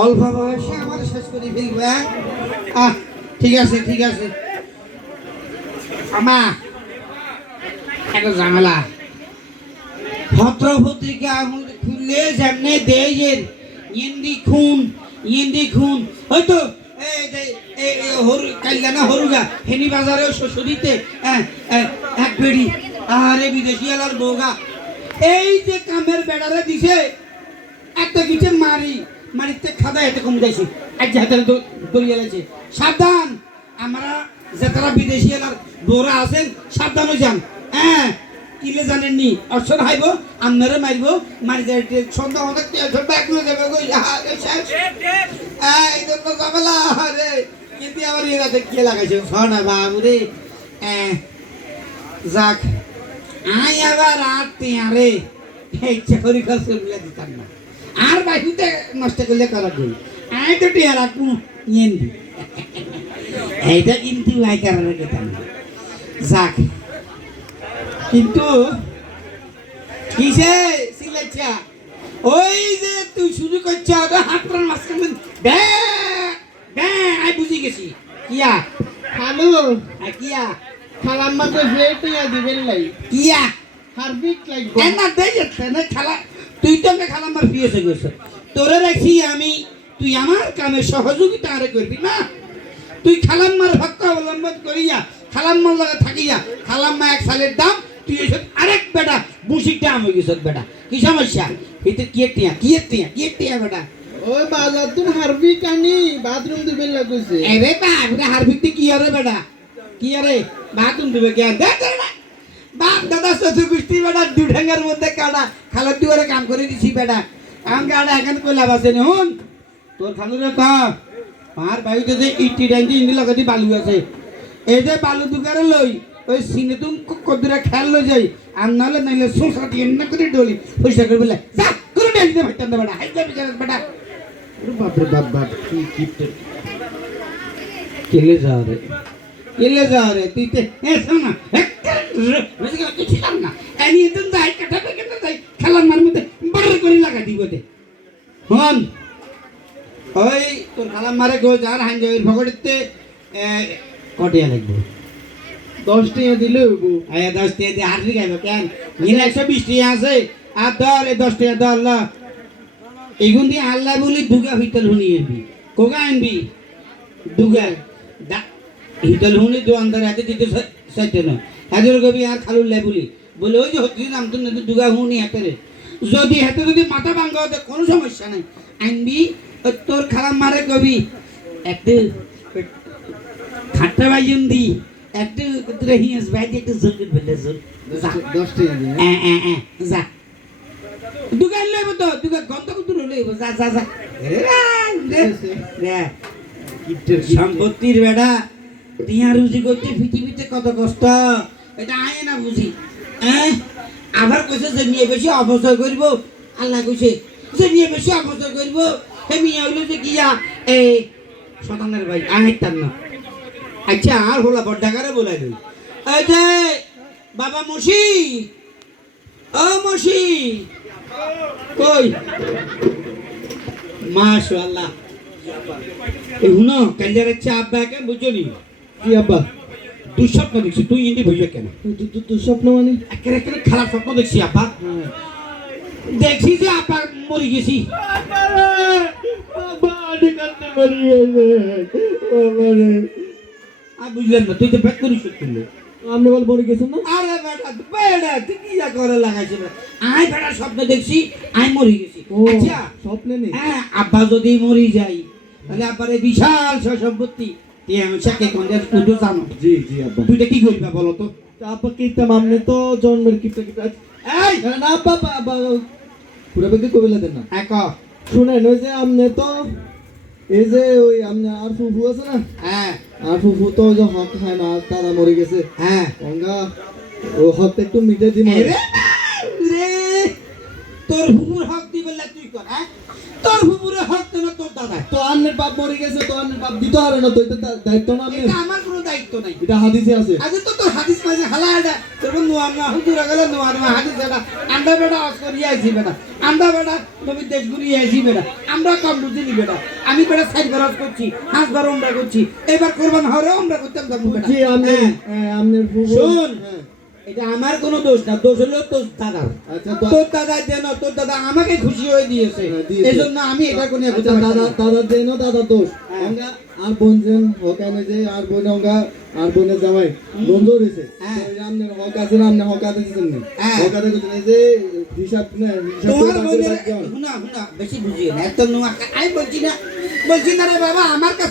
অল্প বয়সে আমার শেষ করে ফেলবে। ঠিক আছে ঠিক আছে আমা একটা ঝামেলা পত্র পত্রিকা খুললে যেমনি দেয়ের ইন্দি খুন হয়তো কাইলানা হরুগা হেনি বাজারে শ্বশুরিতে এক বেড়ি আরে বিদেশি এলার বৌগা এই যে কামের বেড়ারে দিছে একটা কিছু মারিতে খাদা এতে কম যাইছে আজ হাতে দড়িয়ে লাগছে। সাবধান আমরা যারা বিদেশি এলার বৌরা আছেন সাবধান হয়ে যান। কিলে জানেননি অবসর হাইব আপনারা মারিব মারি যায় সন্ধ্যা অনেক একলো যাবে ঝামেলা রে কিন্তু আমার এরাতে কে লাগাইছে শোনা বাবু রে যাক আই আবার আর রে ইচ্ছা করি খরচ করে দিতাম না আর বাকিতে নষ্ট করলে করা দিই আই তো টিয়া রাখবো ইয়েন্দি এইটা কিন্তু আই কারণে খেতাম না। যাক কিন্তু কিসে সিলেছা ওই যে তুই শুরু করছ হাতটার মাঝখানে আই বুঝি গেছি কিয়া খালু কিয়া খালাম মাত্র ফেটিয়া দিবেন লাই কিয়া হারবিক লাগবে না দেই যাচ্ছে না খালা তুই তো আমাকে খালাম মার ফিয়েছে গেছ তোরে রাখি আমি তুই আমার কামে সহযোগিতা আরে করবি না তুই খালাম মার ভক্ত অবলম্বন করিয়া খালাম মার লাগে থাকিয়া খালাম মা এক সালের দাম তুই এসব আরেক বেটা বুসিক দাম হয়ে গেছ বেটা কি সমস্যা ভিতরে কিয়ে বেটা ওই বাজার তুন হারবিক আনি বাথরুম দিবেন লাগছে আরে বাবা হারবিক কি আরে বেটা কি আরে বাথরুম দিবে কে দেখ না বাপ দাদা শ্বশুর গোষ্ঠী বেটা দুঢাঙ্গার মধ্যে কাটা খালার দুয়ারে কাম করে দিছি বেটা কাম কাটা এখন কইলা বাসে হুন তোর খালুরে কম আর বাড়িতে যে ইটি ডাইনটি ইন্দি লাগাতে বালু আছে এই যে বালু দুকারে লই ওই সিনে তুমি কদুরা খেয়াল লই যাই আর নাহলে নাইলে সংসার দিয়ে না করে ডলি পয়সা করে বলে যা করে ডাইতে ভাইতাম না বেটা হাইজা বিচার বেটা বাপরে বাপ কি কিপটে কেলে যাও রে তুই তে শোনা কিছু কাম না এনি দিন যাই কাটাবে কেন যাই খেলার মার মধ্যে বড় করে লাগা দিব দে হন ওই তোর খালাম মারে গো যার হাঞ্জের ভগড়িতে কটিয়া লাগবে 10 টাকা দিলে হইব 10 টাকা দিয়ে হারবি খাইব কেন নিলে 120 টাকা আছে আর ধর 10 টাকা ধর ল এগুন দিয়ে আল্লাহ বলি দুগা হিতল হুনি আনবি কোগা আনবি দুগা হিতল হুনি দোকানদার হাতে দিতে চাইতে না হাজার কবি আর খালুর লাই বলে ওই যে হচ্ছে নাম তো দুগা হুনি হাতে যদি হাতে যদি মাথা ভাঙ্গা হতে কোনো সমস্যা নাই আনবি তোর খালাম মারে কবি একটু খাট্টা বাইজন দি একটু তোরা হিয়াস বাইদি একটু জোর করে ফেলে জোর 10 টাকা দিয়ে যা দুগান লইব তো দুগা গন্ধ কুতুর লইব যা সম্পত্তির বেড়া টিয়া রুজি করতে পৃথিবীতে কত কষ্ট এটা আয় না বুঝি আবার কইছে যে নিয়ে বেশি অপচয় করব আল্লাহ কইছে যে নিয়ে বেশি অপচয় করব হে মিয়া হইলো যে কিয়া এই শতানের ভাই আইতাম না আচ্ছা আর হলা বড়ডাকারে বলাই দই এই যে বাবা মশি ও মশি কই মাশাআল্লাহ এই হুনো কাঞ্জারের চা আব্বা কে বুঝনি কি আব্বা দুঃস্বপ্ন দেখছি তুই ইন্দি বুঝবে কেন দুঃস্বপ্ন মানে একের খারাপ স্বপ্ন দেখছি আব্বা দেখছি যে আব্বা মরে গেছি বুঝলেন না তুই তো ব্যাক করিস করলে আপনি বল মরে গেছেন না আরে বেটা তুই কি করে লাগাইছে আই বেটা স্বপ্ন দেখছি আই মরে গেছি আচ্ছা স্বপ্নে নেই আব্বা যদি মরে যাই তাহলে আব্বারে বিশাল সম্পত্তি কে কোন উঠো জানো জি আব্বা তুইটা কি করবা বলো তো আব্বা কিতাম আমনে তো জন্মের কিতা এই না আব্বা পুরো বেগে কবিলা দেন না এক শুনেন ওই যে আমনে তো এই যে ওই আমনে আর ফুফু আছে না আর ফুফু তো যে হক খায় না তারা মরে গেছে গঙ্গা ও হক একটু মিটে দিন রে তোর ফুফুর হক দিবে তুই কর তোর ফুফুর হক তো না তোর দাদা তো আমনে আপনার বাপ মরে গেছে তো আপনার বাপ দিতে হবে না তো এটা দায়িত্ব না আপনার এটা আমার কোনো দায়িত্ব নাই এটা হাদিসে আছে আজ তো তোর হাদিস মাঝে হালা এটা তোর নোয়া না হুজুরা গেল নোয়া না হাদিস এটা আমরা বেটা অস করিয়ে আইছি বেটা আমরা বেটা নবী দেশ ঘুরিয়ে আইছি বেটা আমরা কম বুঝিনি বেটা আমি বেটা সাইড খরচ করছি 5 বার আমরা করছি এবার কোরবান হরে আমরা করতাম যাবো বেটা জি আপনি আপনার ফুফু শোন এটা আমার কোনো দোষ না দোষ হলো তোর দাদার আচ্ছা তোর দাদা যেন তোর দাদা আমাকে খুশি হয়ে দিয়েছে দিয়েছে। এই জন্য আমি এটা কোনো আচ্ছা দাদার দেন দাদার দোষ আমরা আর বোনজন হকানে যে আর বোন আমরা আর বোনের জামাই বন্ধু রয়েছে আপনার হক আছে না আপনি হক আছে দিচ্ছেন না হক আছে করছেন এই যে হিসাব না হিসাব তোমার করে বোনের বাকি হুনা হুনা বেশি বুঝিয়ে না এত নোয়া আমি বলছি না রে বাবা আমার কাছে